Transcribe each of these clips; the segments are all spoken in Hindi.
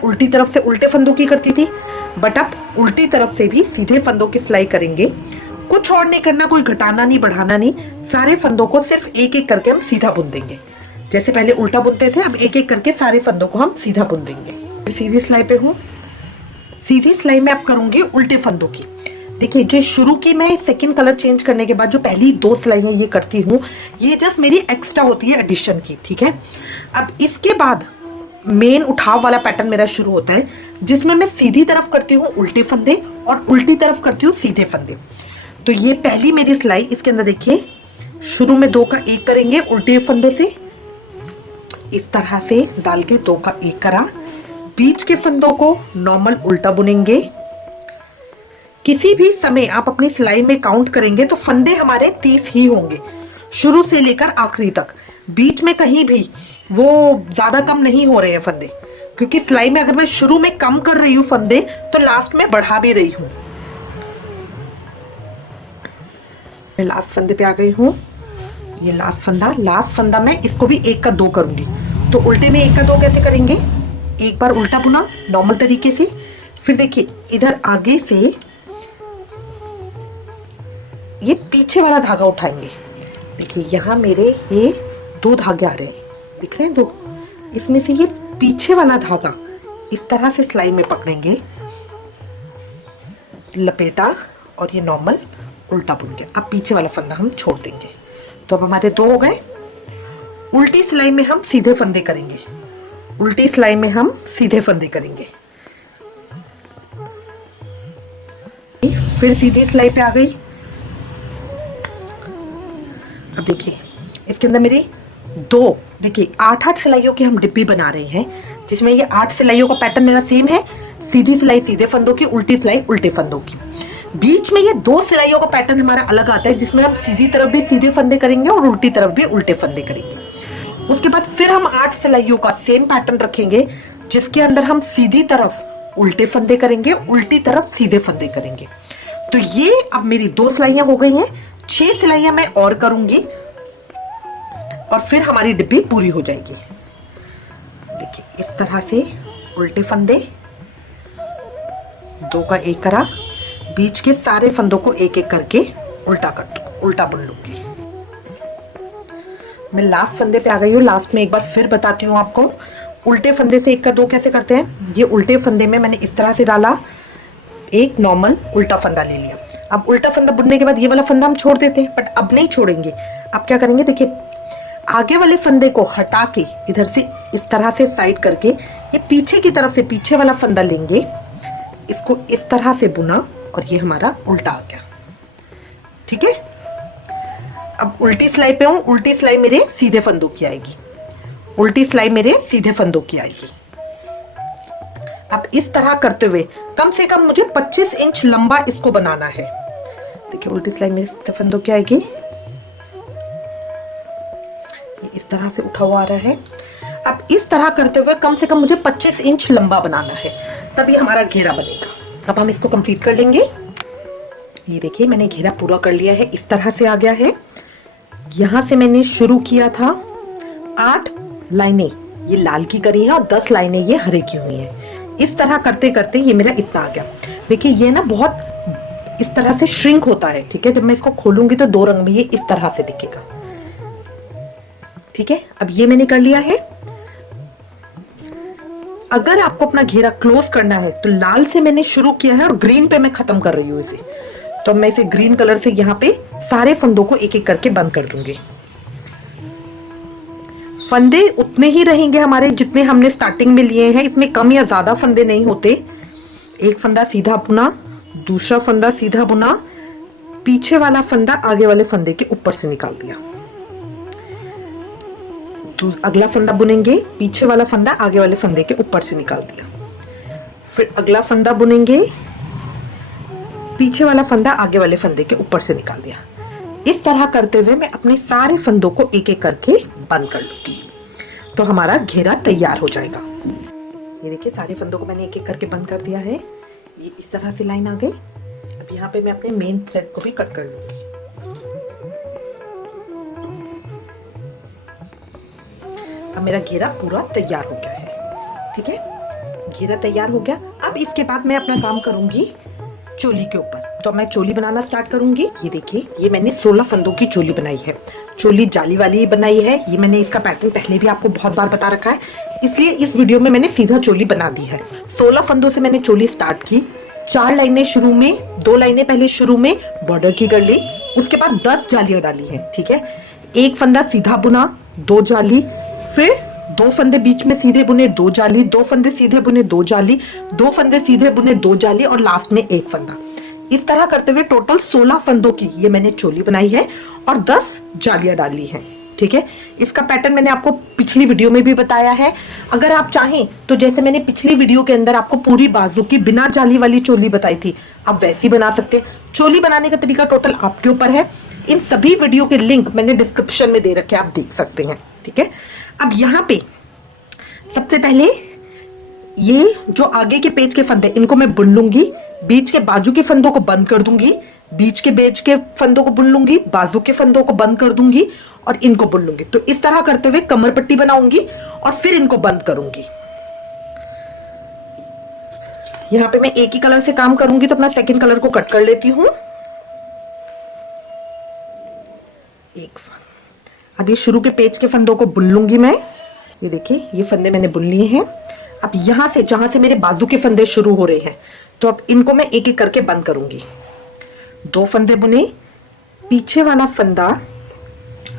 उल्टी तरफ से उल्टे फंदों की करती थी, बट अब उल्टी तरफ से भी सीधे फंदों की सिलाई करेंगे। कुछ और नहीं करना, कोई घटाना नहीं बढ़ाना नहीं, सारे फंदों को सिर्फ एक एक करके हम सीधा बुन देंगे। जैसे पहले उल्टा बुनते थे, अब एक एक करके सारे फंदों को हम सीधा बुन देंगे। सीधी सिलाई पे हूँ, सीधी सिलाई में अब करूंगी उल्टे फंदों की। देखिए, जो शुरू की मैं सेकंड कलर चेंज करने के बाद जो पहली 2 सिलाइयाँ ये करती हूँ, ये जस्ट मेरी एक्स्ट्रा होती है एडिशन की, ठीक है। अब इसके बाद मेन उठाव वाला पैटर्न मेरा शुरू होता है, जिसमें मैं सीधी तरफ करती हूँ उल्टे फंदे और उल्टी तरफ करती हूँ सीधे फंदे। तो ये पहली मेरी सिलाई, इसके अंदर देखिए शुरू में 2 का 1 करेंगे उल्टे फंदों से, इस तरह से डाल के 2 का 1 करा। बीच के फंदों को नॉर्मल उल्टा बुनेंगे। किसी भी समय आप अपनी सिलाई में काउंट करेंगे तो फंदे हमारे 30 ही होंगे, शुरू से लेकर आखिरी तक। बीच में कहीं भी वो ज्यादा कम नहीं हो रहे हैं फंदे, क्योंकि सिलाई में अगर मैं शुरू में कम कर रही हूँ फंदे तो लास्ट में बढ़ा भी रही हूँ। मैं लास्ट फंदे पे आ गई हूँ। ये लास्ट फंदा मैं इसको भी 1 का 2 करूंगी। तो उल्टे में 1 का 2 कैसे करेंगे, एक बार उल्टा बुना नॉर्मल तरीके से, फिर देखिए इधर आगे से ये पीछे वाला धागा उठाएंगे। देखिए यहाँ मेरे ये 2 धागे आ रहे हैं, दिख रहे हैं 2, इसमें से ये पीछे वाला धागा इस तरह से सिलाई में पकड़ेंगे, लपेटा और ये नॉर्मल उल्टा बुन के अब पीछे वाला फंदा हम छोड़ देंगे। तो अब हमारे 2 हो गए। उल्टी सिलाई में हम सीधे फंदे करेंगे, उल्टी सिलाई में हम सीधे फंदे करेंगे। फिर सीधी सिलाई पे आ गई। अब देखिए इसके अंदर मेरी 2, देखिए 8 सिलाइयों की हम डिब्बी बना रहे हैं, जिसमें ये 8 सिलाइयों का पैटर्न मेरा सेम है। सीधी सिलाई सीधे फंदों की, उल्टी सिलाई उल्टे फंदों की। बीच में ये 2 सिलाइयों का पैटर्न हमारा अलग आता है, जिसमें हम सीधी तरफ भी सीधे फंदे करेंगे और उल्टी तरफ भी उल्टे फंदे करेंगे। उसके बाद फिर हम 8 सिलाइयों का सेम पैटर्न रखेंगे, जिसके अंदर हम सीधी तरफ उल्टे फंदे करेंगे, उल्टी तरफ सीधे फंदे करेंगे। तो ये अब मेरी 2 सिलाइयां हो गई हैं। 6 सिलाइयां मैं और करूंगी और फिर हमारी डिब्बी पूरी हो जाएगी। देखिए इस तरह से उल्टे फंदे, 2 का 1 करा, बीच के सारे फंदों को एक एक करके उल्टा बुन लूंगी। मैं लास्ट फंदे पे आ गई हूँ। लास्ट में एक बार फिर बताती हूँ आपको, उल्टे फंदे से 1 का 2 कैसे करते हैं। ये उल्टे फंदे में मैंने इस तरह से डाला, एक नॉर्मल उल्टा फंदा ले लिया। अब उल्टा फंदा बुनने के बाद ये वाला फंदा हम छोड़ देते हैं, बट अब नहीं छोड़ेंगे। अब क्या करेंगे, देखिए आगे वाले फंदे को हटा के इधर से इस तरह से साइड करके ये पीछे की तरफ से पीछे वाला फंदा लेंगे, इसको इस तरह से बुना और ये हमारा उल्टा आ गया, ठीक है। अब उल्टी सिलाई पे हूँ, उल्टी सिलाई मेरे सीधे फंदों की आएगी, उल्टी सिलाई मेरे सीधे फंदों की आएगी। अब इस तरह करते हुए कम से कम मुझे 25 इंच लंबा इसको बनाना है। देखिए उल्टी सिलाई मेरे सीधे फंदों की आएगी, ये इस तरह से उठा हुआ आ रहा है। अब इस तरह करते हुए कम से कम मुझे 25 इंच लंबा बनाना है, तभी हमारा घेरा बनेगा। अब हम इसको कंप्लीट कर लेंगे। ये देखिए मैंने घेरा पूरा कर लिया है, इस तरह से आ गया है। यहाँ से मैंने शुरू किया था, 8 लाइनें ये लाल की करी है और 10 लाइनें ये हरे की हुई हैं। इस तरह करते करते ये मेरा इतना आ गया। देखिए ये ना बहुत इस तरह से श्रिंक होता है, ठीक है। जब मैं इसको खोलूंगी तो 2 रंग में ये इस तरह से दिखेगा, ठीक है। अब ये मैंने कर लिया है। अगर आपको अपना घेरा क्लोज करना है तो लाल से मैंने शुरू किया है और ग्रीन पे मैं खत्म कर रही हूँ इसे। तो मैं इसे ग्रीन कलर से यहाँ पे सारे फंदों को एक एक करके बंद कर दूंगी। फंदे उतने ही रहेंगे हमारे जितने हमने स्टार्टिंग में लिए हैं, इसमें कम या ज्यादा फंदे नहीं होते। एक फंदा सीधा बुना, दूसरा फंदा सीधा बुना, पीछे वाला फंदा आगे वाले फंदे के ऊपर से निकाल दिया। तो अगला फंदा बुनेंगे, पीछे वाला फंदा आगे वाले फंदे के ऊपर से निकाल दिया। फिर अगला फंदा बुनेंगे, पीछे वाला फंदा आगे वाले फंदे के ऊपर से निकाल दिया। इस तरह करते हुए मैं अपने सारे फंदों को एक एक करके बंद कर लूंगी, तो हमारा घेरा तैयार हो जाएगा। ये देखिए सारे फंदों को मैंने एक एक करके बंद कर दिया है। ये इस तरह से लाइन आ गई। अब यहाँ पे मैं अपने मेन थ्रेड को भी कट कर लूंगी। अब मेरा घेरा पूरा तैयार हो गया है, ठीक है। घेरा तैयार हो गया। अब इसके बाद मैं अपना काम करूंगी चोली के ऊपर। तो मैं चोली बनाना स्टार्ट करूंगी। ये देखिए, ये मैंने 16 फंदों की चोली बनाई है। चोली जाली वाली बनाई है। ये मैंने इसका पैटर्न पहले भी आपको बहुत बार बता रखा है, इसलिए इस वीडियो में मैंने सीधा चोली बना दी है। 16 फंदों से मैंने चोली स्टार्ट की। 4 लाइनें शुरू में, 2 लाइनें पहले शुरू में बॉर्डर की कर ली। उसके बाद 10 जालियां डाली हैं, ठीक है। एक फंदा सीधा बुना, 2 जाली, फिर 2 फंदे बीच में सीधे बुने, 2 जाली, 2 फंदे सीधे बुने, 2 जाली, 2 फंदे सीधे बुने, 2 जाली और लास्ट में 1 फंदा। इस तरह करते हुए टोटल 16 फंदों की ये मैंने चोली बनाई है और 10 जालियां डाली हैं, ठीक है। इसका पैटर्न मैंने आपको पिछली वीडियो में भी बताया है। अगर आप चाहें तो जैसे मैंने पिछली वीडियो के अंदर आपको पूरी बाजू की बिना जाली वाली चोली बताई थी, आप वैसी बना सकते हैं। चोली बनाने का तरीका टोटल आपके ऊपर है। इन सभी वीडियो के लिंक मैंने डिस्क्रिप्शन में दे रखे, आप देख सकते हैं, ठीक है। अब यहाँ पे सबसे पहले ये जो आगे के पेज के फंदे, इनको मैं बुन लूंगी। बीच के बाजू के फंदों को बंद कर दूंगी, बीच के बेच के फंदों को बुन लूंगी, बाजू के फंदों को बंद कर दूंगी और इनको बुन लूंगी। तो इस तरह करते हुए कमर पट्टी बनाऊंगी और फिर इनको बंद करूंगी। यहां पे मैं एक ही कलर से काम करूंगी, तो अपना सेकंड कलर को कट कर लेती हूं। अब ये शुरू के पेज के फंदों को बुन लूंगी मैं। ये देखिए, ये फंदे मैंने बुन लिए हैं। अब यहां से, जहां से मेरे बाजू के फंदे शुरू हो रहे हैं, तो अब इनको मैं एक एक करके बंद करूंगी। 2 फंदे बुने, पीछे वाला फंदा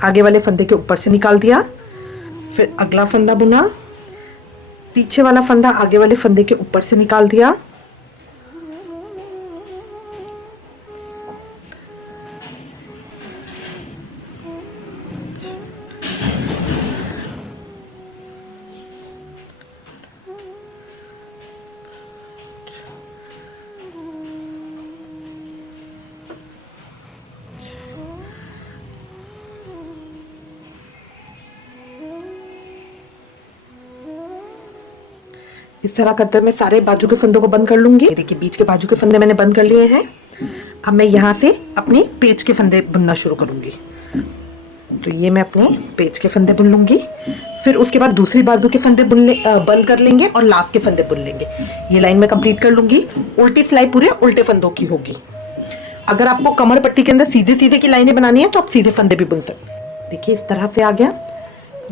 आगे वाले फंदे के ऊपर से निकाल दिया, फिर अगला फंदा बुना, पीछे वाला फंदा आगे वाले फंदे के ऊपर से निकाल दिया, इस तरह करते हुए मैं सारे बाजू के फंदों को बंद कर लूंगी। देखिए, बीच के बाजू के फंदे मैंने बंद कर लिए हैं। अब मैं यहाँ से अपने पेज के फंदे बुनना शुरू करूंगी। तो ये मैं अपने पेज के फंदे बुन लूंगी, फिर उसके बाद दूसरी बाजू के फंदे बंद कर लेंगे और लास्ट के फंदे बुन लेंगे। ये लाइन मैं कंप्लीट कर लूंगी। उल्टी सिलाई पूरे उल्टे फंदों की होगी। अगर आपको कमर पट्टी के अंदर सीधे सीधे की लाइनें बनानी है तो आप सीधे फंदे भी बुन सकते हैं। देखिए, इस तरह से आ गया।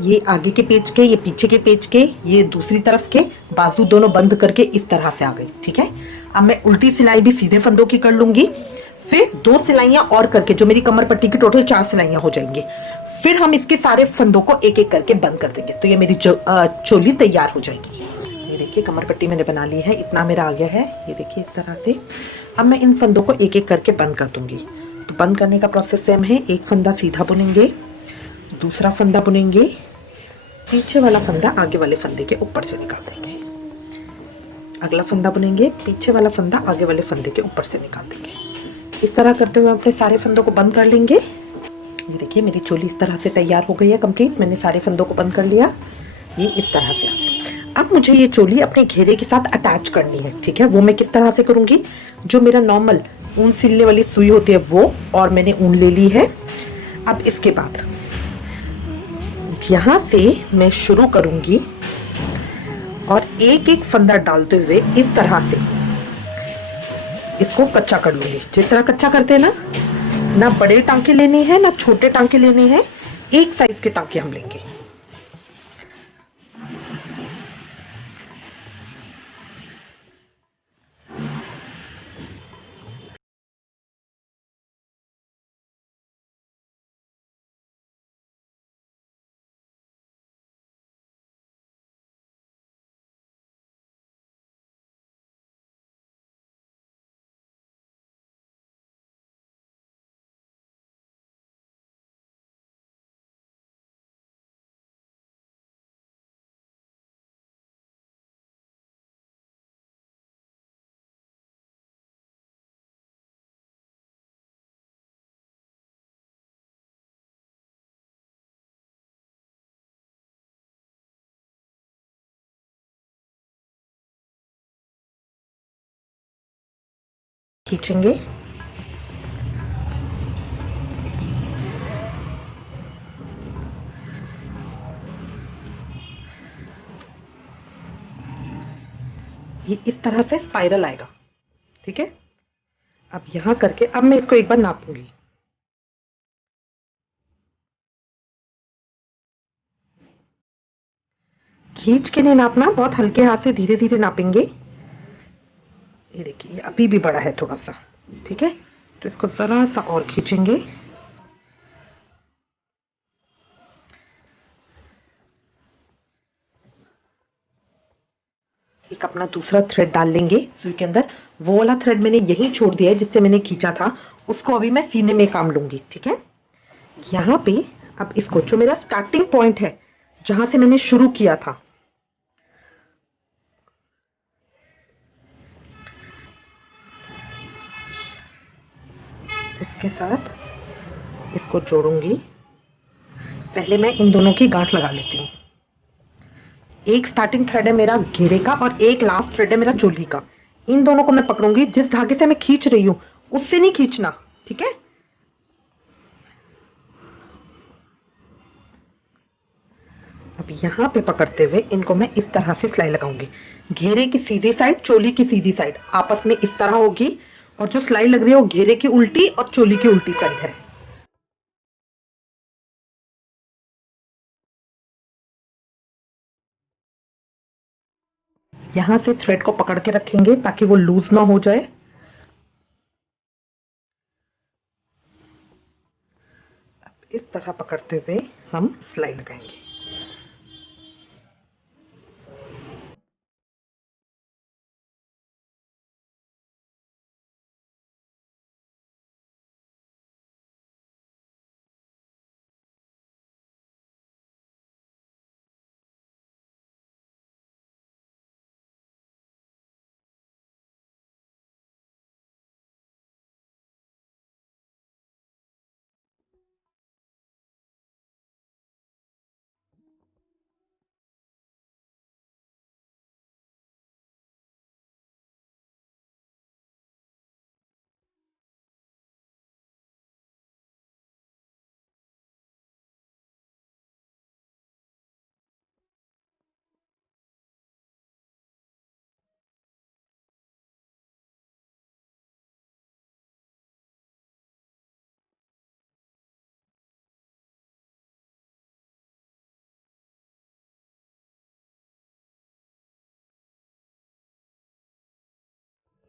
ये आगे के पेज के, ये पीछे के पेज के, ये दूसरी तरफ के बाजू दोनों बंद करके इस तरह से आ गई, ठीक है। अब मैं उल्टी सिलाई भी सीधे फंदों की कर लूंगी, फिर 2 सिलाइयां और करके जो मेरी कमर पट्टी की टोटल 4 सिलाइयां हो जाएंगी। फिर हम इसके सारे फंदों को एक एक करके बंद कर देंगे, तो ये मेरी चोली तैयार हो जाएगी। ये देखिए, कमर पट्टी मैंने बना ली है, इतना मेरा आ गया है। ये देखिए, इस तरह से। अब मैं इन फंदों को एक एक करके बंद कर दूंगी। तो बंद करने का प्रोसेस सेम है। एक फंदा सीधा बुनेंगे, दूसरा फंदा बुनेंगे, पीछे वाला फंदा आगे वाले फंदे के ऊपर से निकाल देंगे, अगला फंदा बुनेंगे, पीछे वाला फंदा आगे वाले फंदे के ऊपर से निकाल देंगे। इस तरह करते हुए अपने सारे फंदों को बंद कर लेंगे। ये देखिए, मेरी चोली इस तरह से तैयार हो गई है कंप्लीट। मैंने सारे फंदों को बंद कर लिया। ये इस तरह से आ गई। अब मुझे ये चोली अपने घेरे के साथ अटैच करनी है, ठीक है। वो मैं किस तरह से करूँगी, जो मेरा नॉर्मल ऊन सिलने वाली सुई होती है वो, और मैंने ऊन ले ली है। अब इसके बाद यहाँ से मैं शुरू करूंगी और एक एक फंदा डालते हुए इस तरह से इसको कच्चा कर लूंगी। जिस तरह कच्चा करते हैं ना बड़े टांके लेने हैं ना छोटे टांके लेने हैं, एक साइज के टांके हम लेंगे। खींचेंगे, ये इस तरह से स्पाइरल आएगा। ठीक है, अब यहां करके अब मैं इसको एक बार नापूंगी। खींच के नहीं नापना, बहुत हल्के हाथ से धीरे धीरे नापेंगे। ये देखिए अभी भी बड़ा है थोड़ा सा। ठीक है, तो इसको जरा सा और खींचेंगे। एक अपना दूसरा थ्रेड डाल लेंगे सुई के अंदर। वो वाला थ्रेड मैंने यही छोड़ दिया है जिससे मैंने खींचा था, उसको अभी मैं सीने में काम लूंगी। ठीक है, यहाँ पे अब इसको जो मेरा स्टार्टिंग पॉइंट है जहां से मैंने शुरू किया था, उसके साथ इसको जोड़ूंगी। पहले मैं इन दोनों की गांठ लगा लेती हूँ। एक स्टार्टिंग थ्रेड है मेरा घेरे का और एक लास्ट थ्रेड है मेरा चोली का। इन दोनों को मैं पकड़ूंगी, जिस धागे से मैं खींच रही हूं उससे नहीं खींचना। ठीक है, अब यहाँ पे पकड़ते हुए इनको मैं इस तरह से सिलाई लगाऊंगी। घेरे की सीधी साइड, चोली की सीधी साइड आपस में इस तरह होगी, और जो सिलाई लग रही है वो घेरे की उल्टी और चोली की उल्टी साइड है। यहां से थ्रेड को पकड़ के रखेंगे ताकि वो लूज ना हो जाए। इस तरह पकड़ते हुए हम सिलाई लगाएंगे।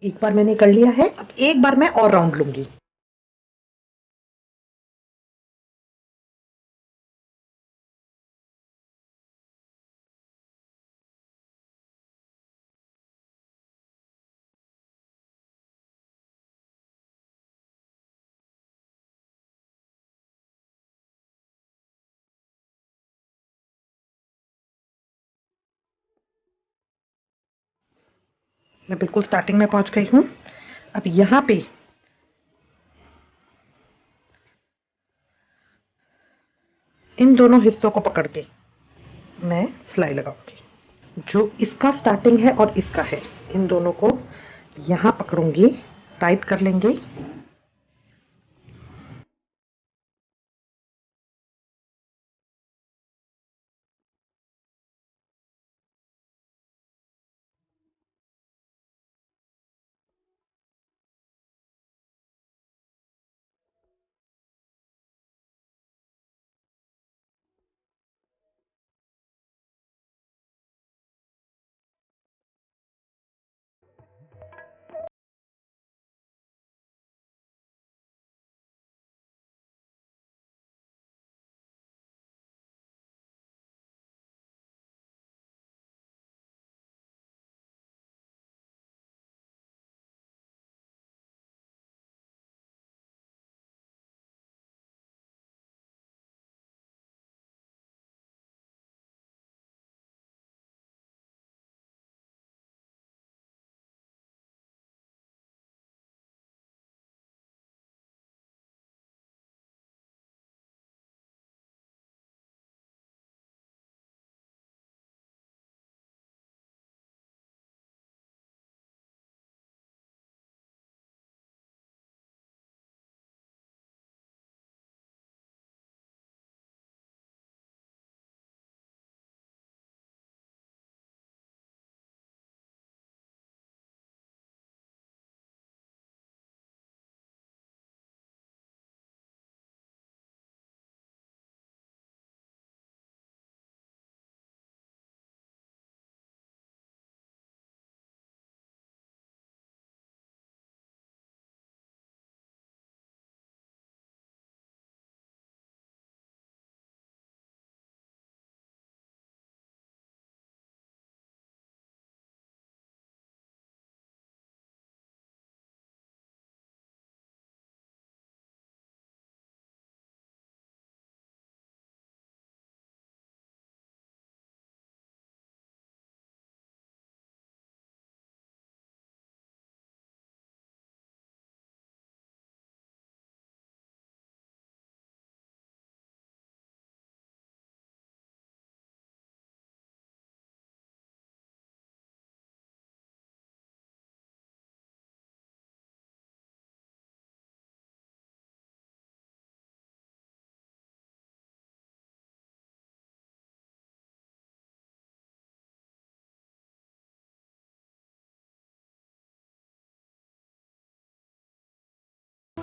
एक बार मैंने कर लिया है, अब एक बार मैं और राउंड लूंगी। मैं बिल्कुल स्टार्टिंग में पहुंच गई हूं। अब यहाँ पे इन दोनों हिस्सों को पकड़ के मैं सिलाई लगाऊंगी। जो इसका स्टार्टिंग है और इसका है, इन दोनों को यहाँ पकड़ूंगी, टाइट कर लेंगे।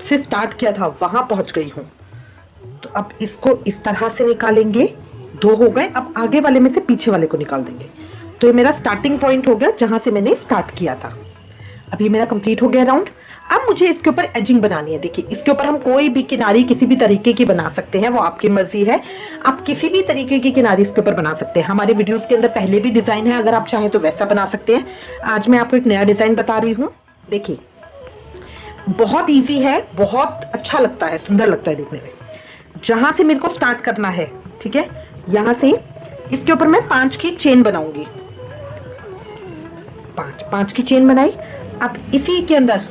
से स्टार्ट किया था वहां पहुंच गई हूं। तो अब इसको इस तरह से निकालेंगे, 2 हो गए। अब आगे वाले में से पीछे वाले को निकाल देंगे। तो ये मेरा स्टार्टिंग पॉइंट हो गया जहां से मैंने स्टार्ट किया था। अब ये मेरा कंप्लीट हो गया राउंड। अब मुझे इसके ऊपर एजिंग बनानी है। देखिए इसके ऊपर हम कोई भी किनारी किसी भी तरीके की बना सकते हैं, वो आपकी मर्जी है। आप किसी भी तरीके की किनारी इसके ऊपर बना सकते हैं। हमारे वीडियोस के अंदर पहले भी डिजाइन है, अगर आप चाहें तो वैसा बना सकते हैं। आज मैं आपको एक नया डिजाइन बता रही हूँ। देखिए बहुत इजी है, बहुत अच्छा लगता है, सुंदर लगता है देखने में। जहां से मेरे को स्टार्ट करना है, ठीक है, यहां से इसके ऊपर मैं 5 की चेन बनाऊंगी। 5 की चेन बनाई। अब इसी के अंदर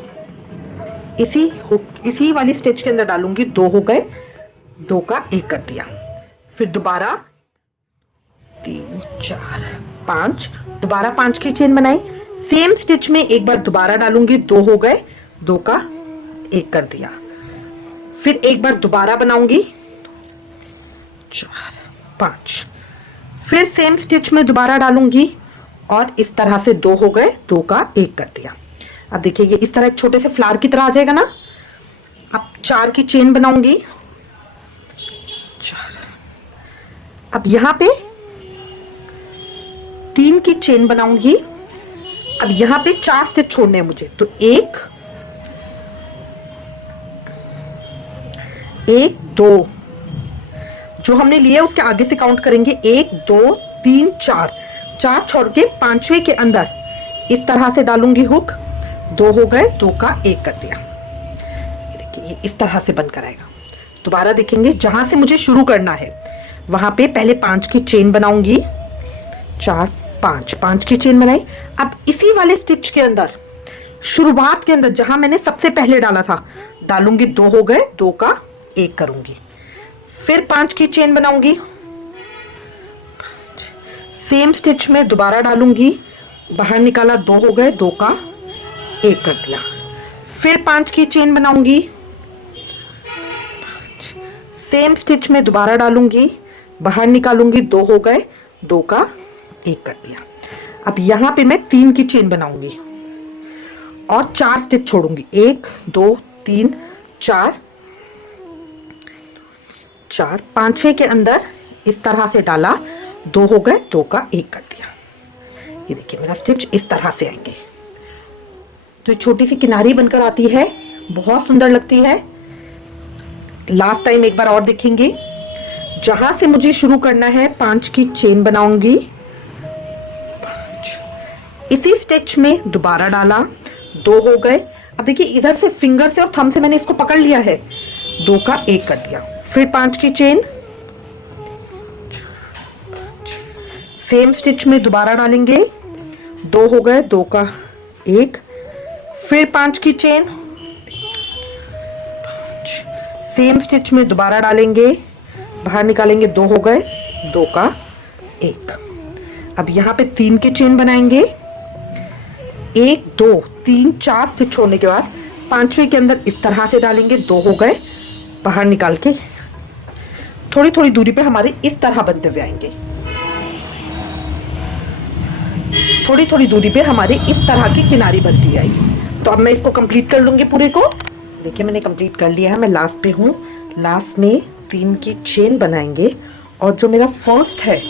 इसी वाली स्टिच के अंदर डालूंगी। 2 हो गए, 2 का 1 कर दिया। फिर दोबारा 3 4 5, दोबारा 5 की चेन बनाई। सेम स्टिच में एक बार दोबारा डालूंगी। 2 हो गए, 2 का 1 कर दिया। फिर एक बार दोबारा बनाऊंगी, 4 5, फिर सेम स्टिच में दोबारा डालूंगी और इस तरह से 2 हो गए, 2 का 1 कर दिया। अब देखिए ये इस तरह एक छोटे से फ्लावर की तरह आ जाएगा ना। अब 4 की चेन बनाऊंगी, 4। अब यहां पे 3 की चेन बनाऊंगी। अब यहां पे 4 स्टिच छोड़ने हैं मुझे, तो 1 2 जो हमने लिया उसके आगे से काउंट करेंगे। 1 2 3 4 छोड़ के 5वें के अंदर इस तरह से डालूंगी हुक। 2 हो गए, 2 का 1 कर दिया। देखिए ये इस तरह से बनकर आएगा। दोबारा देखेंगे, जहां से मुझे शुरू करना है वहां पे पहले 5 की चेन बनाऊंगी। 4 5 की चेन बनाई। अब इसी वाले स्टिच के अंदर शुरुआत के अंदर जहां मैंने सबसे पहले डाला था डालूंगी। 2 हो गए, 2 का 1 करूंगी। फिर 5 की चेन बनाऊंगी। सेम स्टिच में दोबारा डालूंगी, बाहर निकाला, 2 हो गए, 2 का 1 कर दिया। फिर 5 की चेन बनाऊंगी, सेम स्टिच में दोबारा डालूंगी, बाहर निकालूंगी, 2 हो गए, 2 का 1 कर दिया। अब यहां पे मैं 3 की चेन बनाऊंगी और 4 स्टिच छोड़ूंगी। 1 2 3 4 5वें के अंदर इस तरह से डाला, 2 हो गए, 2 का 1 कर दिया। ये देखिए मेरा स्टिच इस तरह से आएंगे। तो एक छोटी सी किनारी बनकर आती है, बहुत सुंदर लगती है। लास्ट टाइम एक बार और देखेंगे। जहां से मुझे शुरू करना है 5 की चेन बनाऊंगी, 5, इसी स्टिच में दोबारा डाला, 2 हो गए। अब देखिए इधर से फिंगर से और थंब से मैंने इसको पकड़ लिया है, 2 का 1 कर दिया। फिर 5 की चेन, सेम स्टिच में दोबारा डालेंगे, 2 हो गए, 2 का 1। फिर 5 की चेन, सेम स्टिच में दोबारा डालेंगे, बाहर निकालेंगे, 2 हो गए, 2 का 1। अब यहां पे 3 की चेन बनाएंगे। 1 2 3 4 स्टिच छोड़ने के बाद 5वें के अंदर इस तरह से डालेंगे, 2 हो गए, बाहर निकाल के थोड़ी थोड़ी दूरी पे हमारे इस तरह बनते हुए आएंगे। थोड़ी थोड़ी दूरी पे हमारे इस तरह की किनारी बनती जाएगी। तो अब मैं इसको कंप्लीट कर लूंगी पूरे को। देखिए मैंने कंप्लीट कर लिया है, मैं लास्ट पे हूँ। लास्ट में 3 की चेन बनाएंगे और जो मेरा फर्स्ट है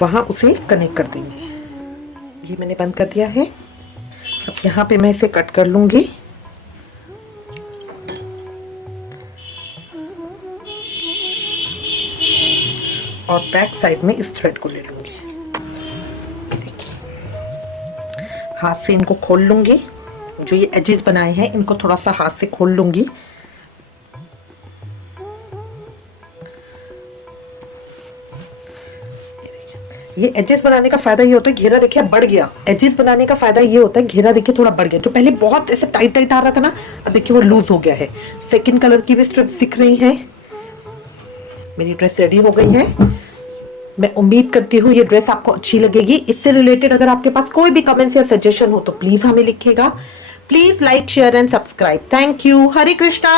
वहां उसे कनेक्ट कर देंगे। ये मैंने बंद कर दिया है। अब यहाँ पे मैं इसे कट कर लूंगी। और बैक साइड में इस थ्रेड को ले लूंगी। ये देखिए हाथ से इनको खोल लूंगी। जो ये एजेस बनाए हैं इनको थोड़ा सा हाथ से खोल लूंगी। ये एजेस बनाने का फायदा ये होता है, घेरा देखिए बढ़ गया। एजेस बनाने का फायदा ये होता है, घेरा देखिए थोड़ा बढ़ गया। जो पहले बहुत ऐसे टाइट टाइट आ रहा था ना, अब देखिए वो लूज हो गया है। सेकंड कलर की भी स्ट्रिप्स दिख रही हैं। मेरी ड्रेस रेडी हो गई है। मैं उम्मीद करती हूँ ये ड्रेस आपको अच्छी लगेगी। इससे रिलेटेड अगर आपके पास कोई भी कमेंट्स या सजेशन हो तो प्लीज हमें लिखिएगा। Please like share and subscribe. Thank you. Hare Krishna.